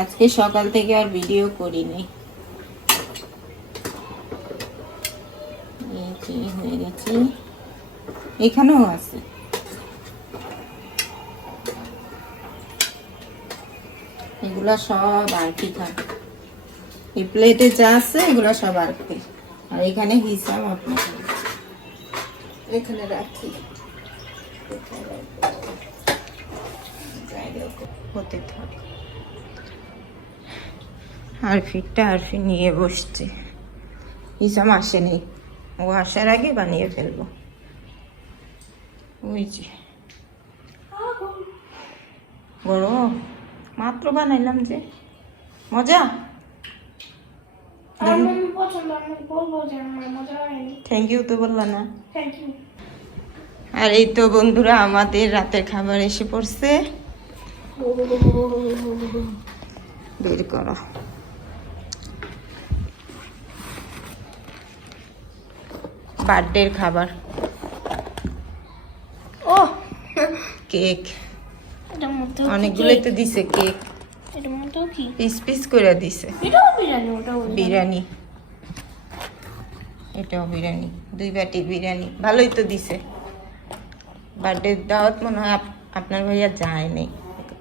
আজকে সকাল থেকে আর ভিডিও করিনি। হয়ে গেছে, এখানেও আছে। এগুলা সব আরতি খাবে, এই প্লেটে যা আছে এগুলা সব আরতি। আর এখানে হিসাব আপনার এখানে রাখি, হতে থাকে। আরফিটা আরফি নিয়ে বসছে, হিসাম আসেনি, ও আসার আগে বানিয়ে ফেলবো। ওই যে বড় মাত্র বানাইলাম, যে মজা। থ্যাংক ইউ তো বললো না। আর এই তো বন্ধুরা আমাদের রাতের খাবার এসে পড়ছে, বের করো। বার্থডের খাবার, ও কেক, অনেকগুলোই তো দিছে কেক, পিস পিস করে দিছে। বিরিয়ানি, এটাও বিরিয়ানি, 2 বাটি বিরিয়ানি, ভালোই তো দিছে। বার্থডে দাওয়াত মনে হয় আপনার ভাইয়া যায় নাই,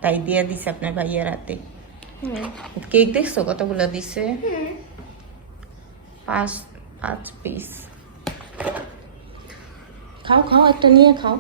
তাই দিয়া দিছে আপনার ভাইয়ার হাতে। কেক দেখছো কতগুলো দিছে? 5 পিস। খাও খাও, একটা নিয়ে খাও।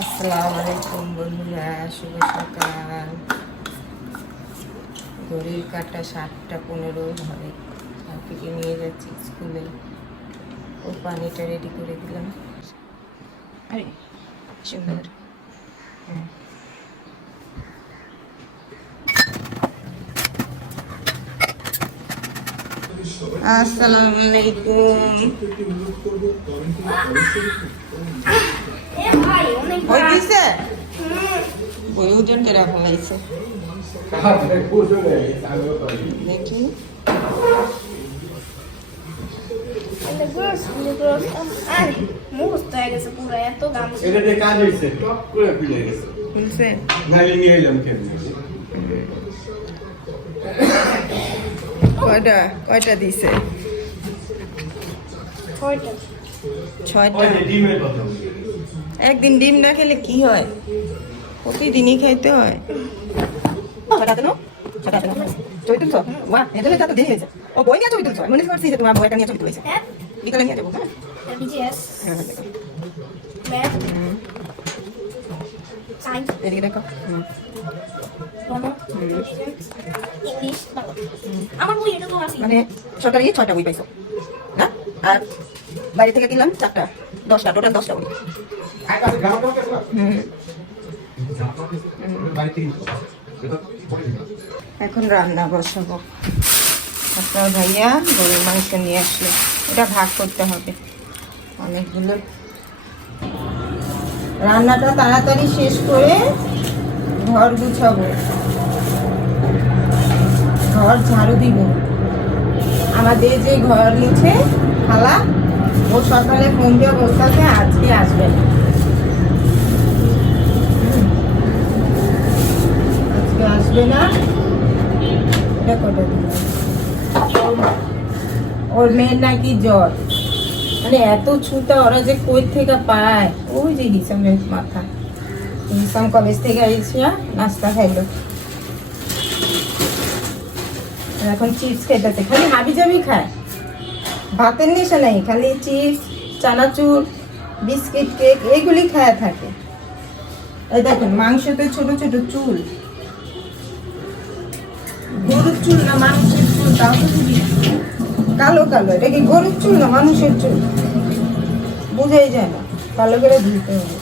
আসসালামু আলাইকুম বন্ধুরা, শুভ সকাল। ঘড়ির কাঁটা 7:15 হবে। আজকে নিয়ে যাচ্ছি স্কুলে, ও পানিটা রেডি করে দিলাম। আরে সুন্দর। আসসালামু আলাইকুম। ওই দিছে বই ওজন কে রাখা হয়েছে দেখি। কয়টা দিছে? 6টা। একদিন ডিম না খেলে কি হয়? প্রতিদিনই খাইতে হয়। ছবি তুলছো? বাহ, এদের তো দিয়ে হয়েছে। ও বই নিয়ে ছবি তুলছো? মনে করছি যে তোমার বইটা নিয়ে ছবি তুলেছে। বিকালে নিয়ে যাবো। হ্যাঁ, এদিকে দেখো। মানে সরকারি 6টা বই পাইছো না? আর বাইরে থেকে কিনলাম 4টা, 10টা, টোটাল 10টা বই। এখন রান্না বসাবো। আপনার ভাইয়া গরুর মাংস নিয়ে আসলে এটা ভাগ করতে হবে অনেকগুলো। রান্নাটা তাড়াতাড়ি শেষ করে ঘর গুছাবো, ঘর ঝাড়ু দিব। আমাদের যে ঘর মুছে খালা, ও সকালে ফোন দিয়ে বলতে আজকে আসবে না, আজকে আসবে না। এটা করে দিল। ওর মেয়ের নাকি জ্বর, মানে এত ছুটা ওরা যে কই থেকে পায়। ওই যে হিসামের মাথা, হিসাম কলেজ থেকে আইসিয়া নাস্তা খাইলো, এখন চিপস খাইতেছে। খালি হাবি জাবি খায়, ভাতের নেশা নাই, খালি চিপস, চানাচুর, বিস্কিট, কেক এগুলি খায় থাকে। এই দেখেন মাংসতে ছোট ছোট চুল, গরুর চুল না মানুষের চুল, তাও তো খুবই কালো কালো। এটা কি গরুর চুল না মানুষের চুল বুঝাই যায় না, ভালো করে ধুতে হবে।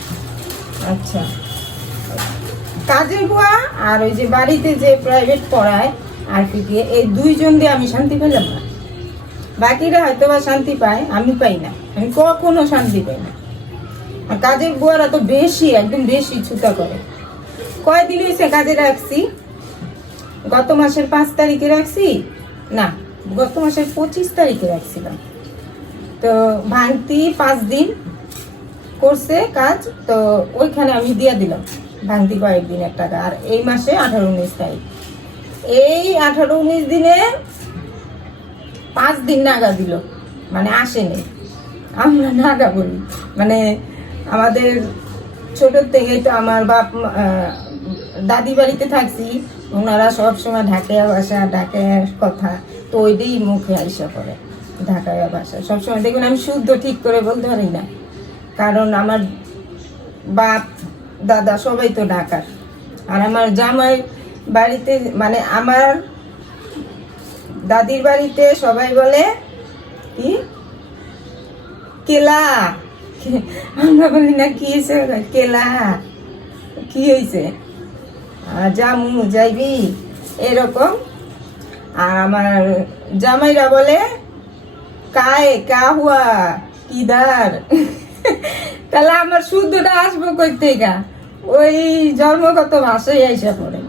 আচ্ছা, কাজের বুয়া আর ওই যে বাড়িতে যে প্রাইভেট পড়ায় আর কি দিয়ে, এই 2জন দিয়ে আমি শান্তি পেলাম না। বাকিরা হয়তো বা শান্তি পায়, আমি পাই না, আমি কখনো শান্তি পাই না। আর কাজের বুয়ারা তো বেশি, একদম বেশি ছুতা করে। কয়দিন হয়েছে কাজে রাখছি, গত মাসের 5 তারিখে রাখছি, না গত মাসের 25 তারিখে রাখছিলাম। তো ভাঙতি 5 দিন করছে কাজ, তো ওইখানে আমি দিয়ে দিলাম ভাঙতি কয়েকদিনের টাকা। আর এই মাসে 18-19 তারিখ, এই 18-19 দিনে 5 দিন নাগা দিল, মানে আসেনি। আমরা নাগা বলি, মানে আমাদের ছোট থেকে তো আমার দাদি বাড়িতে থাকছি, ওনারা সবসময় ঢাকাইয়া ভাষা, ঢাকাইয়ার কথা, তো ওইটাই মুখে আইসা করে ঢাকাইয়া ভাষা সবসময়। দেখুন আমি শুদ্ধ ঠিক করে বলতে পারি না, কারণ আমার বাপ দাদা সবাই তো ঢাকার। আর আমার জামাই বাড়িতে, মানে আমার দাদির বাড়িতে সবাই বলে কি কেলা, আমরা বলি না কি হয়েছে, কেলা কি হয়েছে, জামু যাইবি এরকম। আর আমার জামাইরা বলে কায়ে কা হুয়া কিদার। তাহলে আমার শুদ্ধটা আসবো কই থেকে? ওই জন্মগত ভাষায় আইসা পড়ে।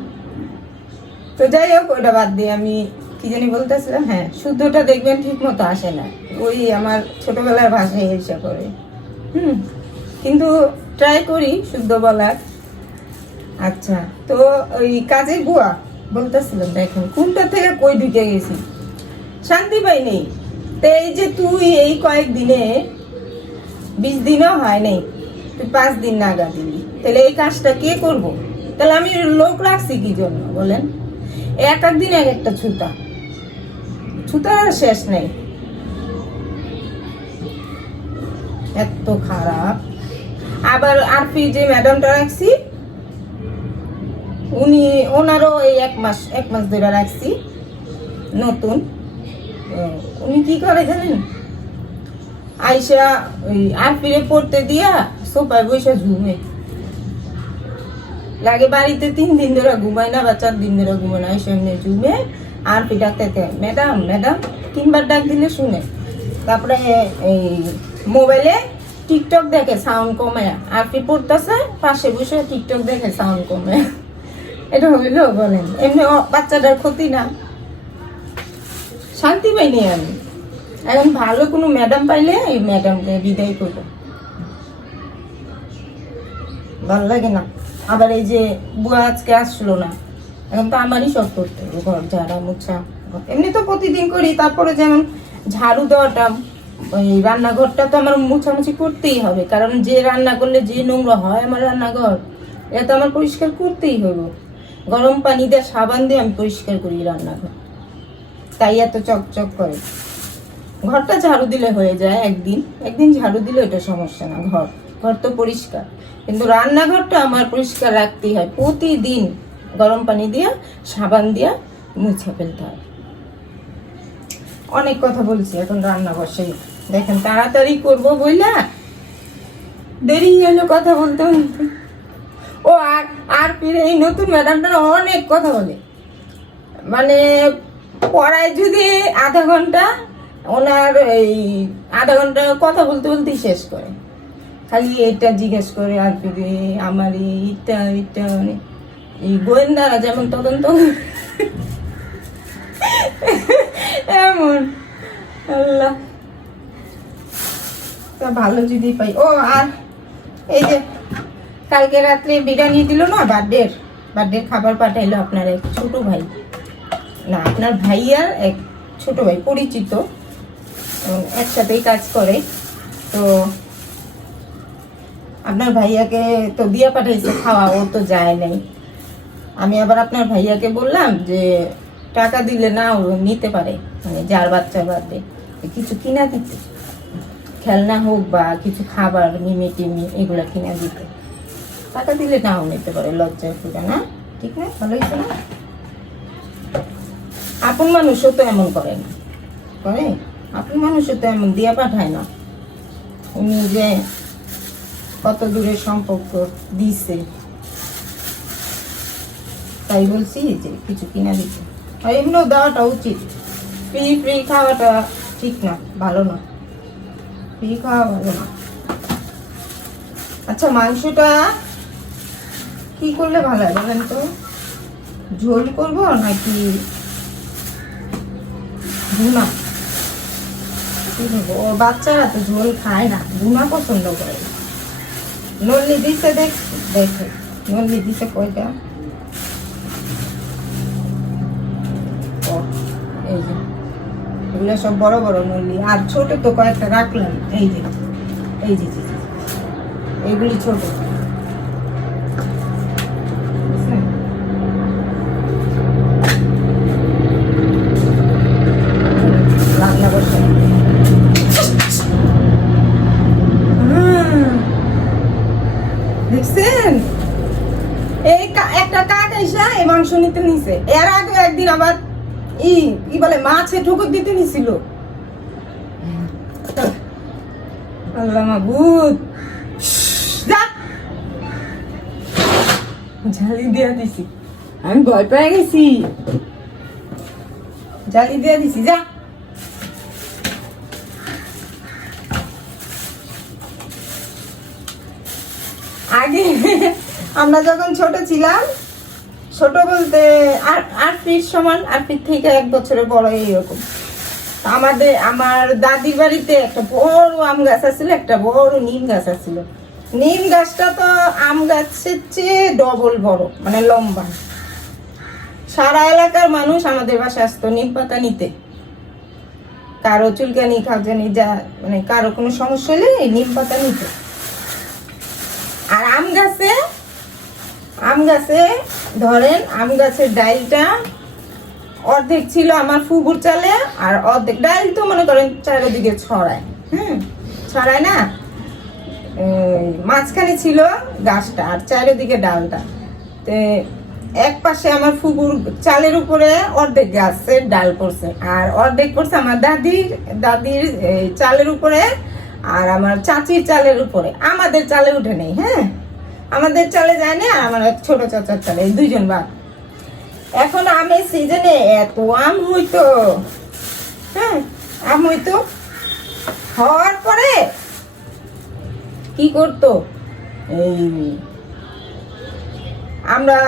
তো যাই হোক, ওইটা বাদ দিয়ে আমি কি জানি বলতেছিলাম, হ্যাঁ শুদ্ধটা দেখবেন ঠিক মতো আসে না, ওই আমার ছোটবেলার ভাষায় আইসা পড়ে। কিন্তু ট্রাই করি শুদ্ধ বলার। আচ্ছা, তো ওই কাজের বুয়া বলতেছিলাম, দেখেন কোনটা থেকে কই ঢুকে গেছি, শান্তি পাই নেই। তো এই যে তুই এই কয়েকদিনে 20 দিনও হয় নাই, তুই 5 দিন নাগা দিলি, তাহলে এই কাজটা কে করব? তাহলে আমি লোক রাখছি কি জন্য বলেন? এক দিন এক একটা ছুতা, ছুতার শেষ নেই, এত খারাপ। আবার আরপি যে ম্যাডামটা রাখছি, ওনারও এই এক মাস ধরে রাখছি নতুন। উনি কি করে জানেন, আইসা ওই আরপিরে পড়তে দিয়া সোফায় বসে ঝুমে লাগে। বাড়িতে 3 দিন ধরে ঘুমায় না বা 4 দিন ধরে ঘুমায় না, আইসা এমনি ঝুমে আরপি ডাকতে ম্যাডাম ম্যাডাম 3 বার ডাক দিলে শুনে। তারপরে এই মোবাইলে টিকটক দেখে সাউন্ড কমে, আরপি পড়তেছে পাশে বসে টিকটক দেখে সাউন্ড কমে। এটা হইলো বলেন? এমনি বাচ্চাটার ক্ষতি না? শান্তি পাইনি আমি। এখন ভালো কোনো ম্যাডাম পাইলে এই ম্যাডামকে বিদায় করবো, ভালো লাগে না। আবার এই যে বুয়া আজকে আসলো না, এখন তো আমারই সব করতে হবে, ঘর ঝাড়া মোছা। এমনি তো প্রতিদিন করি, তারপরে যেমন ঝাড়ু দেওয়াটা, ওই রান্নাঘরটা তো আমার মোছামুছি করতেই হবে, কারণ যে রান্না করলে যে নোংরা হয় আমার রান্নাঘর, এটা তো আমার পরিষ্কার করতেই হবে। গরম পানি দিয়ে সাবান দিয়ে আমি পরিষ্কার করি রান্নাঘর, তাই এত চকচক করে। ঘরটা ঝাড়ু দিলে হয়ে যায়, একদিন ঝাড়ু দিলে এটা সমস্যা না, ঘর তো পরিষ্কার। কিন্তু রান্নাঘরটা আমার পরিষ্কার রাখতেই হয়, প্রতিদিন গরম পানি দিয়া সাবান দিয়া মুছে ফেলতে হয়। অনেক কথা বলছি, এখন রান্না বসে দেখেন তাড়াতাড়ি করবো বইলা দেরি হলো কথা বলতে বলতে। ও আর ফিরে এই নতুন ম্যাডামটা অনেক কথা বলে, মানে পড়ায় যদি আধা ঘন্টা, ওনার এই আধা ঘন্টা কথা বলতে বলতেই শেষ করে। খালি এটা জিজ্ঞেস করে আর ফিরে আমার এইটা এই গোয়েন্দারা যেমন তদন্ত এমন। আল্লাহ, তা ভালো যদি পাই। ও আর এই যে কালকে রাত্রে বিরিয়ানি দিল না, বার্থডের খাবার পাঠাইলো আপনার এক ছোট ভাই, না আপনার ভাইয়ার এক ছোট ভাই, পরিচিত, একসাথেই কাজ করে। তো আপনার ভাইয়াকে তো দিয়া পাঠাইছে খাওয়া, ও তো যায় নাই। আমি আবার আপনার ভাইয়াকে বললাম যে টাকা দিলে না ও নিতে পারে, মানে যার বাচ্চা বার্থডে কিছু কিনা দিতে, খেলনা হোক বা কিছু খাবার মিমি টিমি এগুলা কিনা দিতে, টাকা দিলে নাও নিতে পারে, লজ্জায় পুরা না, ঠিক না? ভালো হয়েছে না? আপন মানুষও তো এমন করে না, করে? আপন মানুষও তো এমন দিয়া পাঠায় না। উনি যে কত দূরের সম্পর্ক দিছে, তাই বলছি যে কিছু কিনা দিতে। আর এমনিও দেওয়াটা উচিত, ফ্রি খাওয়াটা ঠিক না, ভালো না, ফ্রি খাওয়া ভালো না। আচ্ছা মাংসটা কি করলে ভালো হয় বলেন তো? ঝোল করব নাকি ভুনা? ও বাচ্চারা তো ঝোল খায় না, ভুনা পছন্দ করে। নল্লি দিছে, দেখে নল্লি দিছে কয়টা? ও এই যে এগুলো সব বড় বড় নল্লি, আর ছোট তো কয়েকটা রাখলাম। এই যে এই যে এইগুলি ছোট। রান্না করতে দেখছেন, এই একটা কাক এসে এই মাংস নিতে নিছে। এর আগে একদিন আবার কি বলে মাছে ঠুকুর দিতে নিছিল। আল্লাহ মাবুদ, যা ঝালি দিয়া দিছি, আমি ভয় পেয়ে গেছি, ঝালি দিয়া দিছি, যা। আগে আমরা যখন ছোট ছিলাম, ছোট বলতে 8 ফিট সমান, 8 ফিট থেকে 1 বছরের বড় এইরকম, আমার দাদির বাড়িতে একটা বড় আম গাছ আছিল, একটা বড় নিম গাছ আছিল। নিম গাছটা তো আম গাছের চেয়ে ডবল বড়, মানে লম্বা। সারা এলাকার মানুষ আমাদের বাসায় আসতো নিম পাতা নিতে, কারো চুলকানি খাওয়ানি যা মানে কারো কোনো সমস্যা হলে এই নিম পাতা নিতে। আর আম গাছে ধরেন আম গাছের ডালটা অর্ধেক ছিল আমার ফুবুর চালে, আর অর্ধেক ডাল তো মনে করেন চারিদিকে ছড়ায়, ছড়ায় না, মাঝখানে ছিল গাছটা আর চারিদিকে ডালটা। তো এক পাশে আমার ফুবুর চালের উপরে অর্ধেক গাছের ডাল পড়ছে, আর অর্ধেক পড়ছে আমার দাদির চালের উপরে, আর আমার চাচির চালের উপরে। আমাদের চালে উঠে নেই, হ্যাঁ আমাদের চালে যায় না, আর আমার ছোট চাচার চালে, এই দুইজন বাপ। এখন আমের সিজনে এত আম হইতো, আম হইতো, হওয়ার পরে কি করতো, এই আমরা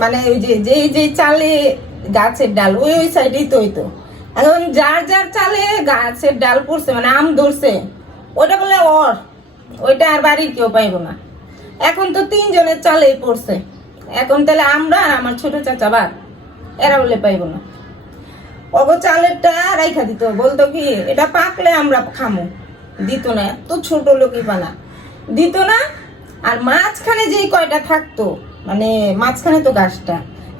মানে ওই যে চালে গাছের ডাল ওই সাইডেই তো হইতো। এখন যার চালে গাছের ডাল পড়ছে মানে আম ধরছে, ওটা বলে ওইটা আর বাড়ির কেউ পাইব না। এখন তো 3 জনের চালেই পড়ছে, এখন তাহলে আমরা আর আমার ছোট চাচা বাদ, এরা বলে পাইব না। চালেরটা রাইখা দিত, বলতো কি এটা পাকলে আমরা খামো, দিত না। এত ছোট লোকই বানা দিত না। আর মাঝখানে যে কয়টা থাকতো, মানে মাঝখানে তো গাছটা,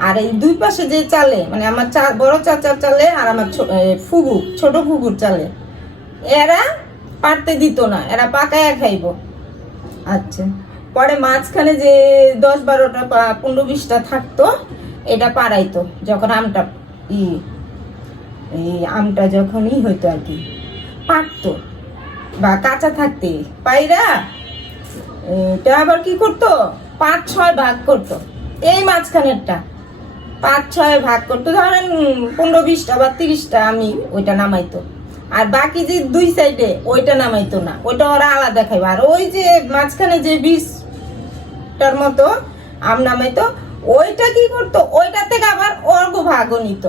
আর এই দুই পাশে যে চালে, মানে আমার বড় চাচার চালে আর আমার ছোট ফুবুর চালে, এরা পারতে দিত না, এরা পাকায়া খাইব। আচ্ছা, পরে মাঝখানে যে 10-12টা 15-20টা থাকতো, এটা পারাইতো যখন আমটা যখনই হইতো আর কি, পাকতো বা কাঁচা থাকতে পাইরা এটা আবার কি করতো, 5-6 ভাগ করতো। এই মাঝখানেরটা 5-6 ভাগ করতো, ধরেন 15-20টা বা 30টা আমি ওইটা নামাইতো, আর বাকি যে 2 সাইডে ওইটা নামাইতো না, ওইটা ওরা আলাদা খাইবে। আর ওই যে মাঝখানে যে 20টার মতো আম নামাইতো, ওইটা কি করতো, ওইটা থেকে আবার অর্ঘ ভাগও নিত,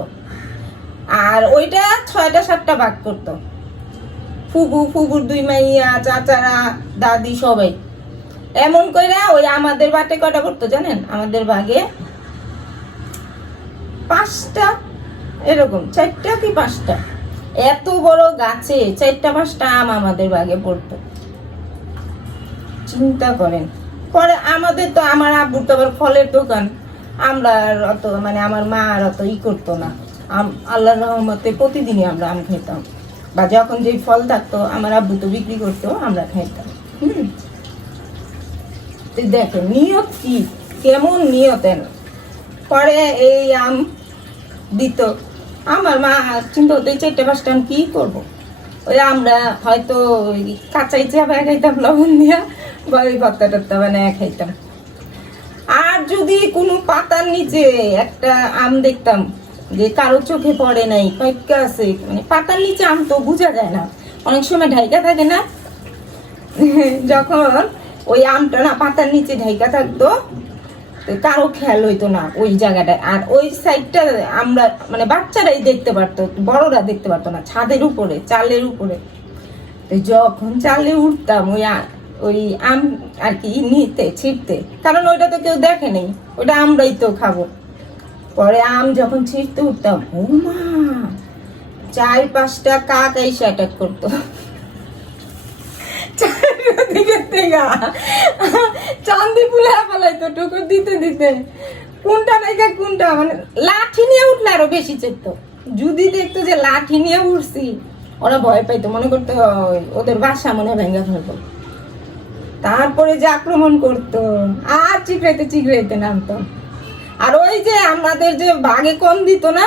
আর ওইটা 6টা-7টা ভাগ করতো। ফুবুর 2 মাইয়া, চাচারা, দাদি সবাই এমন কইরা ওই আমাদের বাটে কয়টা করতো জানেন, আমাদের ভাগে 5টা, এরকম 4টা কি 5টা, এত বড় গাছে 4টা-5টা আম আমাদের ভাগে পড়তো। চিন্তা করেন। পরে আমাদের তো, আমার আব্বুর তো আবার ফলের দোকান, আমরা অত মানে আমার মা আর অত করতো না। আল্লাহর রহমতে প্রতিদিনই আমরা আম খেতাম, বা যখন যে ফল থাকতো আমার আব্বু তো বিক্রি করতো, আমরা খাইতাম। দেখেন নিয়ত কি, কেমন নিয়ত। পরে এই আম দিত, আমার মা চিন্তা হতো 4টা-5টা আম কি করবো, ওই আমরা হয়তো কাঁচাই চাপা খাইতাম লবণ দিয়া, বা ওই ভর্তা-টর্তা বানায় খাইতাম। আর যদি কোনো পাতার নিচে একটা আম দেখতাম, যে কারো চোখে পড়ে নাই, পাইকা আছে, মানে পাতার নিচে আম তো বোঝা যায় না, অনেক সময় ঢাইকা থাকে না। যখন ওই আমটা না পাতার নিচে ঢাইকা থাকতো, তো কারো খেয়াল হইতো না ওই জায়গাটায়। আর ওই সাইডটা আমরা মানে বাচ্চারাই দেখতে পারতো, বড়রা দেখতে পারতো না, ছাদের উপরে, চালের উপরে। তো যখন চালে উঠতাম ওই আম আর কি নিতে ছিঁড়তে, কারণ ওইটা তো কেউ দেখে নেই, ওইটা আমরাই তো খাবো। পরে আম যখন ছিঁড়তে উঠতাম, ও মা, 4-5টা কাক এসে অ্যাটাক করতো চারিদিকের থেকে, চান্দি ফুলে ফেলাইতো টুকুর দিতে দিতে, কোনটা নাইকা কোনটা, মানে লাঠি নিয়ে উঠলে আরো বেশি চেপতো। যদি দেখতো যে লাঠি নিয়ে উঠছি, ওরা ভয় পাইতো, মনে করতো ওদের বাসা মনে ভেঙে ফেলবো। তারপরে যে আক্রমণ করতো, আর চিকড়াইতে চিকড়াইতে নামতো। আর ওই যে আমাদের যে বাঘে কম দিত না,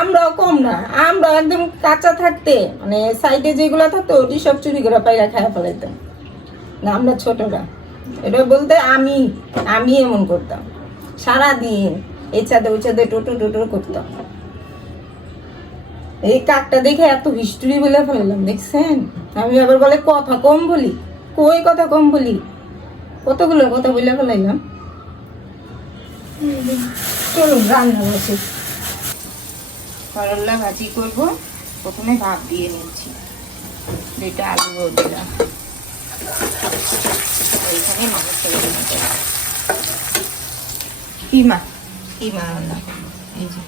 আমরাও কম না, আমরা একদম কাঁচা থাকতে মানে সাইডে যেগুলো থাকতো ওটি সব চুরি করে পাইরা খাওয়া ফেলাইতাম না আমরা ছোটরা। এটা বলতে আমি এমন করতাম সারাদিন, এই ছাদে ওই ছাদে টোটো টোটো করতাম। এই কাকটা দেখে এত হিস্ট্রি বলে ফেললাম, দেখছেন? আমি আবার বলে কথা কম বলি, কই কথা কম বলি, কতগুলো কথা বলে ফেলাইলাম। চলুন রান্না বসে, করলা ভাজি করব। প্রথমে ভাত দিয়ে নিচ্ছি, 2টা আলু দিলাম, এইখানে মাংস কিমা রান্না। এই যে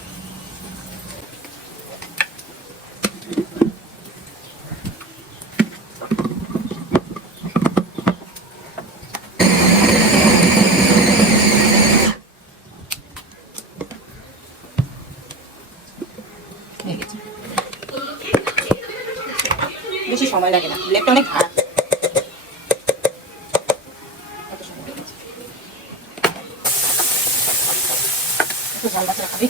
বেশি সময় লাগে না, লেপটা অনেক ভাত। ঝাল বাচ্চা খাবি,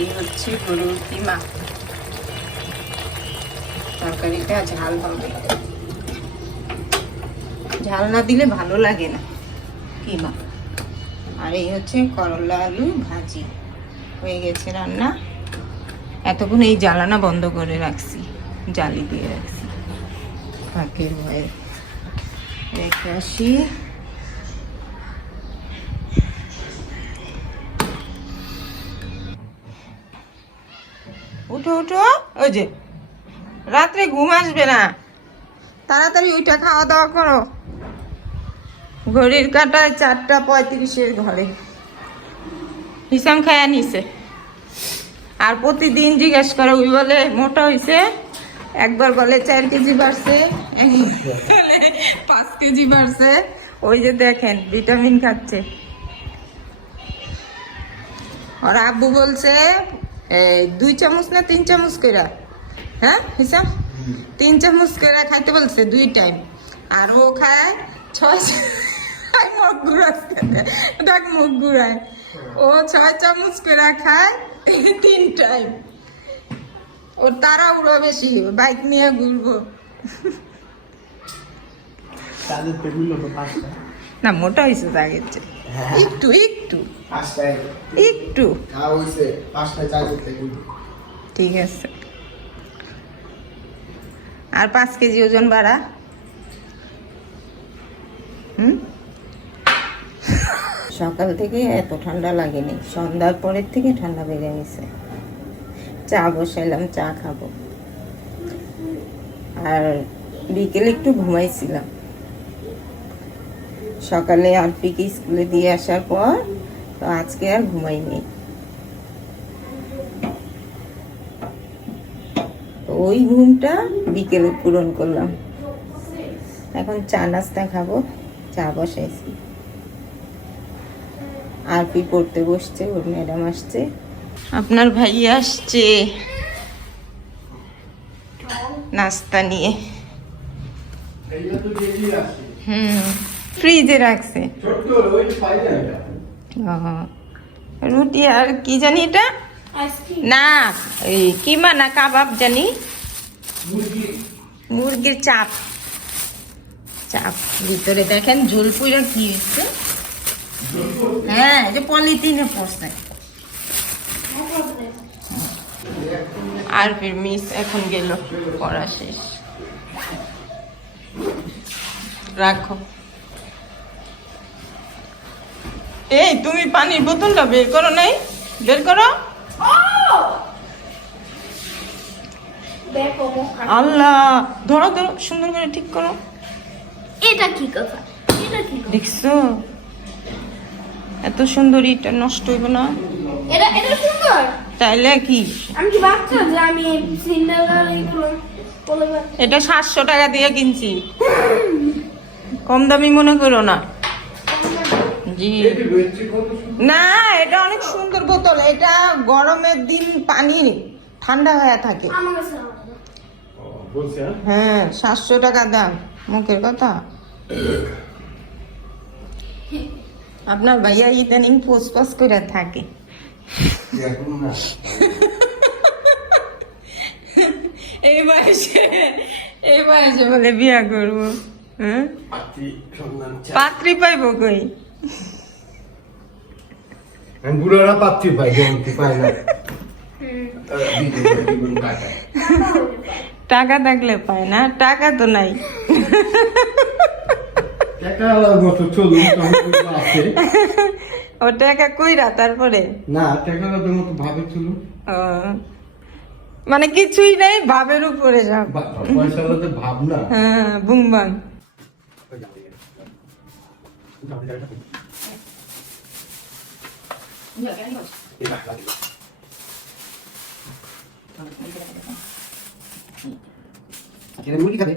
এই হচ্ছে গরুর কিমা। তরকারিটা ঝাল হবে, ঝাল না দিলে ভালো লাগে না কিমা। আর এই হচ্ছে করলা আলু ভাজি, হয়ে গেছে রান্না। এতক্ষণ এই জ্বালানা বন্ধ করে রাখছি, জালি দিয়ে রাখছি, কাকের ভয়ে। রেখে আসি। উঠো উঠো, ওই যে রাত্রে ঘুম আসবে না, তাড়াতাড়ি ওইটা খাওয়া দাওয়া করো। ঘড়ির কাঁটায় 4:35 ঘরে। হিসাম খায়া নিছে। আর প্রতিদিন জিজ্ঞেস করে, ওই বলে মোটা হয়েছে, একবার বলে 4 কেজি বাড়ছে, একবার বলে 5 কেজি বাড়ছে। ওই যে দেখেন ভিটামিন খাচ্ছে। আর আব্বু বলছে 2 চামচ না 3 চামচ করে, হ্যাঁ হিসাব 3 চামচ করে খাইতে বলছে 2 টাইম। আর ও খায় 6, মুখ ঘুরাচ্ছে, দেখ মুখ ঘুরায়। ও 6 চামচ করে খায় 3 টাইম। ওর তারা উড়ো বেশি, বাইক নিয়ে ঘুরবো। না মোটা হয়েছে আগের চেয়ে, একটু একটু একটু, ঠিক আছে। আর 5 কেজি ওজন বাড়া। সকাল থেকে এত ঠান্ডা লাগেনি, সন্ধ্যার পরের থেকে ঠান্ডা বেড়ে গেছে। চা বসাইলাম, চা খাবো। আর বিকেলে একটু ঘুমাইছিলাম। সকালে আরপিকে স্কুলে দিয়ে আসার পর তো আজকে আর ঘুমাইনি। ওই ঘুমটা বিকেলে পূরণ করলাম। এখন চা নাস্তা খাবো, চা বসাইছি। আরপি পড়তে বসছে, ওর ম্যাডাম আসছে। আপনার ভাই আসছে নাস্তা নিয়ে। ফ্রিজে রাখছে। রুটি আর কি জানি এটা না, এই কিমা না কাবাব জানি, মুরগির চাপ। চাপ ভিতরে দেখেন ঝোল পুরা কি হচ্ছে। হ্যাঁ, যে পলিথিনে পড়ছে। আর ফির মিস এখন গেল, পড়া শেষ। রাখো। এই তুমি পানির বোতলটা বের করো নাই? বের করো। আল্লাহ, ধরো ধরো, সুন্দর করে ঠিক করো। এটা কি কথা? এটা কি কথা? দেখছো এত সুন্দর, এটা নষ্ট হইব না? এটা এটা সুন্দর। তাইলে কি আমি কি ভাবছিলাম যে আমি সিন্ডারেলা এইগুলো বলবো। এটা 700 টাকা দিয়ে কিনছি, কম দামি মনে করো না। জি না, এটা অনেক সুন্দর বোতল। এটা গরমের দিন পানি ঠান্ডা হয়ে থাকে। আমার কাছে হ্যাঁ, 700 টাকা দাম। মুখের কথা। আপনার ভাইয়া ইদানিং পোস্ট করে থাকে। এই বয়সে বলে বিয়া করবো। হ্যাঁ, পাত্রী পাইব কই? বুড়োরা পাত্রী পাই, জয়ন্তী পায় না। টাকা থাকলে পায় না, টাকা তো নাই। ও টাকা কইরা তারপরে না, টাকার মতো ভাবে চলুন। ও, মানে কিছুই নেই, ভাবের উপরে যাব। পয়সা হলে ভাবনা। হ্যাঁ, বুমবাং। মুরগি খাবে।